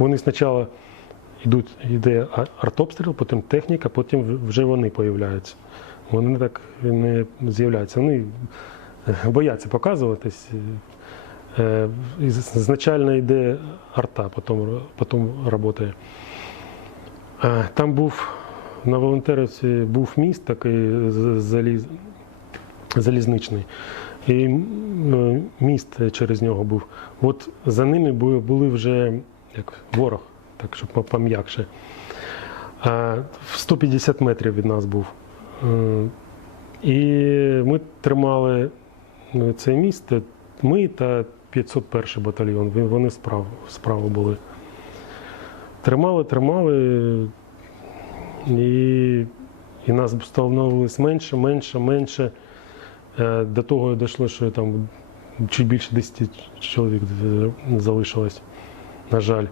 Вони спочатку йдуть, йде артобстріл, потім техніка, потім вже вони появляються. Вони не так не з'являються. Вони е, бояться показуватись. Е, і Значально йде арта, потім, потім працює. Е, Там був на волонтерівці був міст такий заліз, залізничний. І міст через нього був. От за ними були вже як ворог, так щоб по- пом'якше. В 150 метрів від нас був. І ми тримали е, цей міст, е, ми та 501 батальйон. Вони справа, справа були. Тримали, тримали, і, і нас становилось менше, менше, менше. Е, До того дійшло, що там чуть більше 10 чоловік залишилось, на жаль.